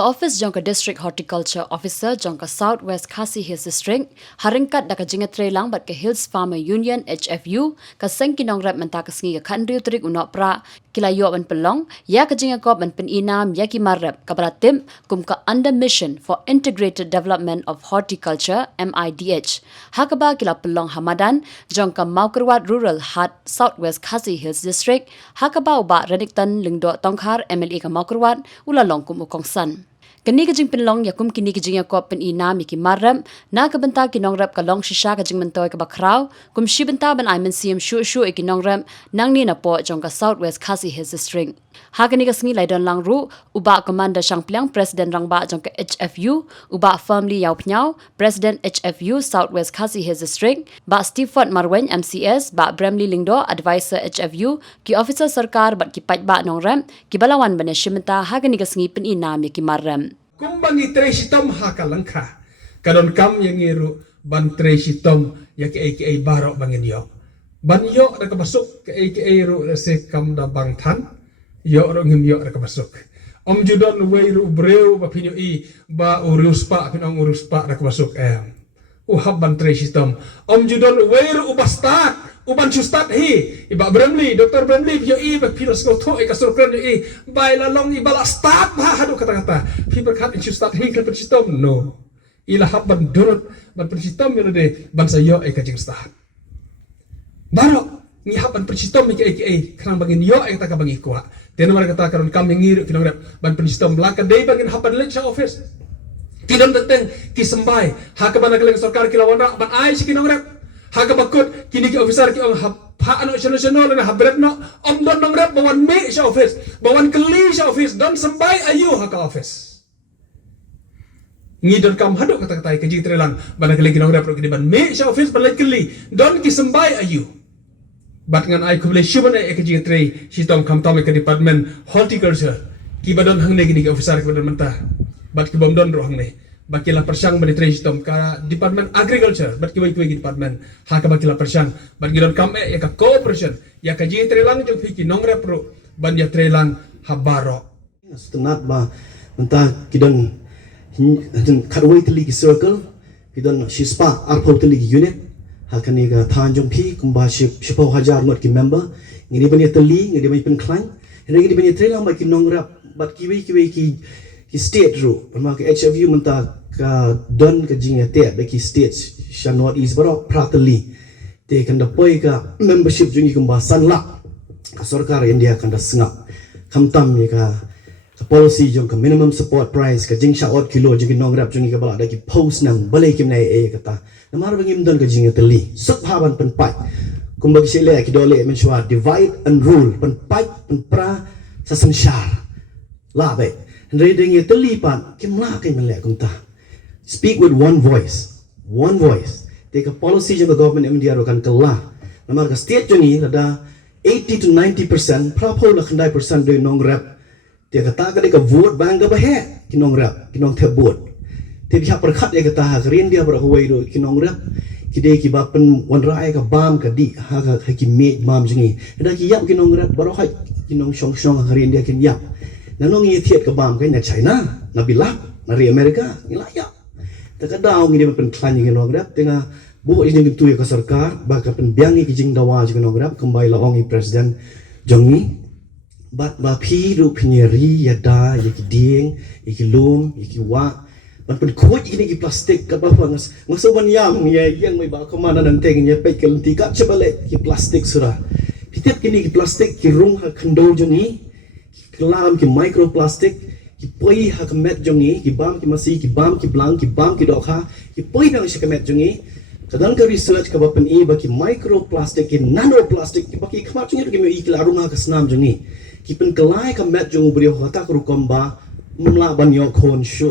Office jangka District Horticulture Officer jangka South West Khasi Hills District haringkat da ka jingat trelang bat ke Hills Farmer Union HFU ka sengkinong rap menta ka sngi ka khandriu trik unok pra kila yo ban pelong ya ka jinga ko ban pen inam ya ki marap ka bratim kum ka under mission for integrated development of horticulture MIDH hakaba kila pelong Hamadan jangka Maukerwat Rural Hat South West Khasi Hills District hakaba uba Rediktan Lingdo Tongkhar MLA ka Maukerwat ulalong kum ukongsan kini kajing penlong yakum kini kajing yakop pen ina miki maram na kabenta kinong rap kalong shisha kajing mentoy ka bakraw kum shibenta ban aimen siam shu ekinong ram nang ni na po jong ka Southwest Khasi Hills District ha kini ka sngi laidon lang ru uba commander shangplyang president rangba jong ka HFU uba firmly yaw pnyao president HFU Southwest Khasi Hills District ba Stephen Marwen MCS ba Bramley Lingdo advisor HFU ki officer sarkar bat ki pajba nong ram ki balawan ban shimenta ha kini ka sngi pen ina miki maram kumbangi tresitom hakalangka kadon kam yang ngiru ban tresitom ya ke barok bangin yo ban yo da kabasuk ke ru se kam da bang than yo ro ngim yo da kabasuk om judon weiru breu ba pinyo I ba urus pa pinong urus pa da kabasuk uhab ban tresitom om judon weiru ubastat uban sustat hi iba Bramley Dr. Bramley yo I ba pilos ko to ikasurkran yo I baila long ibala stat ba hadu kata-kata pi berkat sustat hi kan persistom no ila habban durut ban persistom yo de bangsa yo kajing stat baro ni habban persistom ke kanang bangin yo ta ka bangi kuat tena mara kata karon kam ngir pinong ban persistom laka dei bangin habban lecha office tidon teteng kisembai hakabana keleng sarkar kilawana ban ai sikinong rep haga bakut kini ki officer ki ong ha ano national na habret no om don nong rep bawan me sa office bawan keli sa office don sampai ayu ha ka office ngidon kam hadu kata-kata ke jitrelang bana keli ki nong rep ki ban me sa office ban keli don ki sampai ayu bat ngan ai kuble shuban ke jitre sitom kam tom ke department horticulture ki badon hangne ki officer ki badon mentah bat ki bom don ro hangne bakilah persang bani tresitom ka department agriculture bat ki wai department ha ka bakilah persang bat gidon kam ya ka cooperation ya ka ji trelang jong fiki nongre pro ban ya trelang habaro stenat ba mentah kidon kadwai teli ki circle kidon shispa arpau teli ki unit ha kani ka thanjong pi kumba shipau hajar not ki member ngini bani teli ngini bani penklang ngini bani trelang ba ki nongrap bat ki wai ki state ru pama ke HFU mentah ka don ka jinga te ba ki state shanot is baro pratali te kan da poi ka membership jungi kumba sanla ka sarkar India kan da sngap kamtam ni ka policy jong ka minimum support price ka jing shaot kilo jingi nongrap jungi ka bala da ki post nang balai kim nai kata namar bangim don ka jinga teli subhaban penpat kumba ki sele ki dole menshwa divide and rule penpat penpra sasanshar la be reading ye telipan kimla kai mele kunta speak with one voice take a policy of the government India ro kan kala namar ka state joni ada 80 to 90% prapo la khandai percent de nong rap te kata ka de ka vote bang ka ba he kinong rap kinong the vote te bia perkhat ye kata ha rin dia bro huai ro kinong rap kide ki ba pen wan rai ka bam ka di ha ka ki me mam jingi da ki yap kinong rap bro hai kinong shong ha rin dia kin yap nanong ye thiet ka bam kai na China na bilak na ri America ngilaya ta ka daw ngi pen klan ngi nong rap tenga bu ini tu ya ka sarkar ba ka pen biang ki jing dawa ji nong rap kambai la ong president jongi bat ba phi ru phnyeri ya da ye ki ding ye ki lum ye ki wa ban pen khoi ini ki plastik ka ba ngas ngasoban yam ye yang mai ba komana nang teng ye pe kel ti ka chebale ki plastik sura pitep kini ki plastik ki rung ha khando joni kelam ki microplastic ki poi ha kemet jongi ki bam ki masi ki bam ki blang ki bam ki dokha ki poi nang shi kemet jongi kadang ka research ka bapen I ba ki microplastic ki nanoplastic ki ba ki khamat jongi ki me I klarunga ka snam jongi ki pen kelai kemet jong brio kata ku komba mumla ban yo khon shu